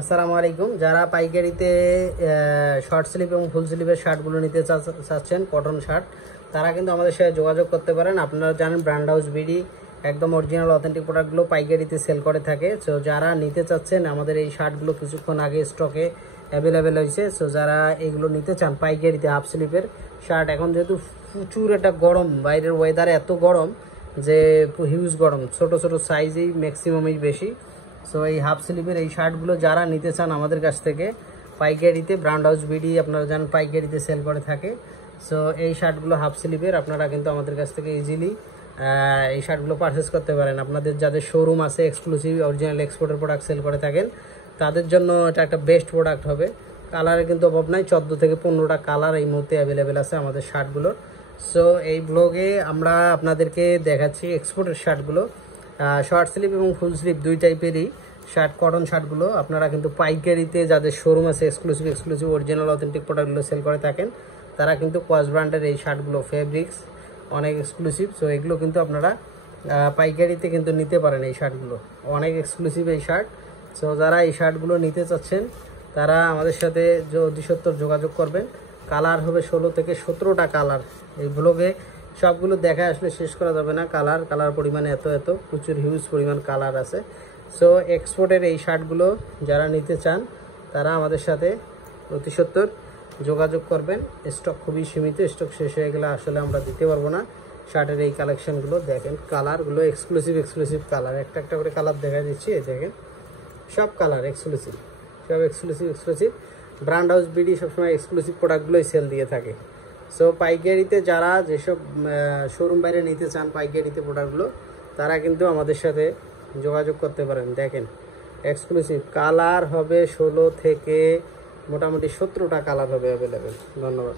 আসসালামু আলাইকুম। যারা পাইকারিতে শর্ট স্লিভ এবং ফুল স্লিভের শার্টগুলো নিতে চাচ্ছেন, কটন শার্ট, তারা কিন্তু আমাদের সাথে যোগাযোগ করতে পারেন। আপনারা জানেন ব্র্যান্ড হাউস বিডি একদম অরিজিনাল অথেন্টিক প্রোডাক্টগুলো পাইকারিতে সেল করে থাকে। সো যারা নিতে চাচ্ছেন, আমাদের এই শার্টগুলো কিছুক্ষণ আগে স্টকে অ্যাভেলেবেল হয়েছে। সো যারা এগুলো নিতে চান পাইকারিতে হাফ স্লিভের শার্ট, এখন যেহেতু প্রচুর একটা গরম, বাইরের ওয়েদারে এত গরম যে হিউজ গরম, ছোট ছোট সাইজেই ম্যাক্সিমামই বেশি। সো এই হাফ স্লিভের এই শার্টগুলো যারা নিতে চান আমাদের কাছ থেকে পাইকারিতে, ব্র্যান্ড হাউস বিডি আপনারা জানেন পাইকারিতে সেল করে থাকে। সো এই শার্টগুলো হাফ স্লিভের আপনারা কিন্তু আমাদের কাছ থেকে ইজিলি এই শার্টগুলো পারচেস করতে পারেন। আপনাদের যাদের শোরুম আছে, এক্সক্লুসিভ অরিজিনাল এক্সপোর্টের প্রোডাক্ট সেল করে থাকেন, তাদের জন্য এটা একটা বেস্ট প্রোডাক্ট হবে। কালারের কিন্তু অভাব নাই, 14 থেকে 15টা কালার এই মুহূর্তে অ্যাভেলেবেল আছে আমাদের শার্টগুলোর। সো এই ব্লগে আমরা আপনাদেরকে দেখাচ্ছি এক্সপোর্টের শার্টগুলো, শর্ট স্লিভ এবং ফুল স্লিভ দুই টাইপেরই শার্ট, কটন শার্টগুলো আপনারা কিন্তু পাইকারিতে যাদের শোরুম আছে, এক্সক্লুসিভ অরিজিনাল অথেন্টিক প্রোডাক্টগুলো সেল করে থাকেন, তারা কিন্তু কোয়াস ব্র্যান্ডের এই শার্টগুলো, ফেব্রিক্স অনেক এক্সক্লুসিভ। সো এগুলো কিন্তু আপনারা পাইকারিতে কিন্তু নিতে পারেন। এই শার্টগুলো অনেক এক্সক্লুসিভ এই শার্ট। সো যারা এই শার্টগুলো নিতে চাচ্ছেন, তারা আমাদের সাথে অতি সত্বর যোগাযোগ করবেন। কালার হবে 16 থেকে 17টা কালার। এই ব্লগে সবগুলো দেখা আসলে শেষ করা যাবে না। কালার পরিমাণে এত প্রচুর হিউজ পরিমাণ কালার আছে। সো এক্সপোর্টের এই শার্টগুলো যারা নিতে চান, তারা আমাদের সাথে অতি সত্বর যোগাযোগ করবেন। স্টক খুবই সীমিত, স্টক শেষ হয়ে গেলে আসলে আমরা দিতে পারবো না। শার্টের এই কালেকশনগুলো দেখেন, কালারগুলো এক্সক্লুসিভ কালার, একটা একটা করে কালার দেখা দিচ্ছি। এই দেখেন, সব কালার এক্সক্লুসিভ, সব এক্সক্লুসিভ। ব্র্যান্ড হাউস বিডি সবসময় এক্সক্লুসিভ প্রোডাক্টগুলোই সেল দিয়ে থাকে। সো পাইকারিতে যারা যেসব শোরুম বাইরে নিতে চান পাইকারিতে প্রোডাক্টগুলো, তারা কিন্তু আমাদের সাথে যোগাযোগ করতে পারেন। দেখেন, এক্সক্লুসিভ কালার হবে 16 থেকে মোটামুটি 17টা কালার হবে অ্যাভেলেবেল। ধন্যবাদ।